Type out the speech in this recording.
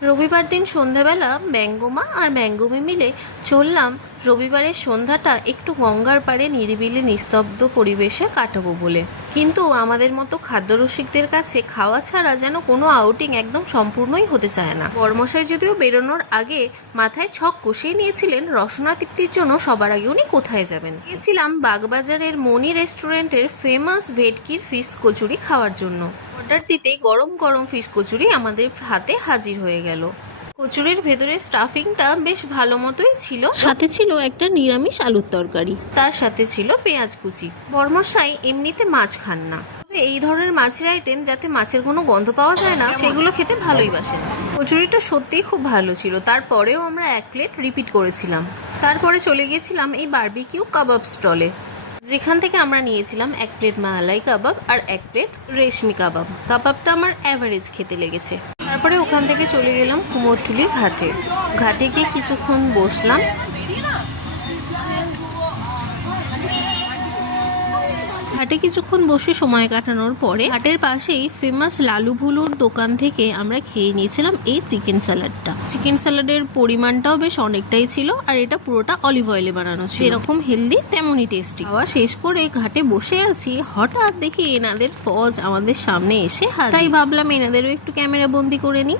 রবিবার দিন সন্ধ্যাবেলা ব্যঙ্গমা আর ব্যঙ্গমী মিলে চললাম রবিবারের সন্ধ্যাটা একটু গঙ্গার পাড়ে নিরিবিলি নিস্তব্ধ পরিবেশে কাটাবো বলে। কিন্তু আমাদের মতো খাদ্যরসিকদের কাছে খাওয়া ছাড়া যেন কোনো আউটিং একদম সম্পূর্ণই হতে চায় না। বর্মশাই যদিও বেরোনোর আগে মাথায় ছক কষিয়ে নিয়েছিলেন রসনা তৃপ্তির জন্য সবার আগে উনি কোথায় যাবেন। গিয়েছিলাম বাগবাজারের মণি রেস্টুরেন্টের ফেমাস ভেটকির ফিশ কচুরি খাওয়ার জন্য। অর্ডার দিতে গরম গরম ফিশ কচুরি আমাদের হাতে হাজির হয়ে গেল। কচুরির ভেতরে স্টাফিংটা বেশ ভালো মতোই ছিল, সাথে ছিল একটা নিরামিষ আলুর তরকারি, তার সাথে ছিল পেঁয়াজ কুচি। বর্মশাই এমনিতে মাছ খান না, তবে এই ধরনের মাছের আইটেম যাতে মাছের কোনো গন্ধ পাওয়া যায় না সেগুলো খেতে ভালোই বাসেন। কচুরিটা সত্যিই খুব ভালো ছিল। তারপরেও আমরা 1 প্লেট রিপিট করেছিলাম। তারপরে চলে গিয়েছিলাম এই বারবিকিউ কাবাব স্টলে, যেখান থেকে আমরা নিয়েছিলাম 1 প্লেট মালাই কাবাব আর 1 প্লেট রেশমি কাবাব। কাবাবটা আমার অ্যাভারেজ খেতে লেগেছে। তারপরে ওখান থেকে চলে গেলাম কুমোরটুলি ঘাটে। ঘাটে গিয়ে কিছুক্ষণ বসলাম। ঘাটে কিছুক্ষণ বসে সময় কাটানোর পরে ঘাটের পাশেই ফেমাস লালু ভুলুর দোকান থেকে আমরা খেয়ে নিয়েছিলাম এই চিকেন স্যালাডটা। চিকেন স্যালাডের পরিমাণটাও বেশ অনেকটাই ছিল, আর এটা পুরোটা অলিভ অয়েলে বানানো, সেরকম হেলদি তেমনই টেস্টি। খাওয়া শেষ করে ঘাটে বসে আছি, হঠাৎ দেখি এনাদের ফজ আমাদের সামনে এসে হাজির। তাই ভাবলাম এনাদেরও একটু ক্যামেরা বন্দি করে নিই।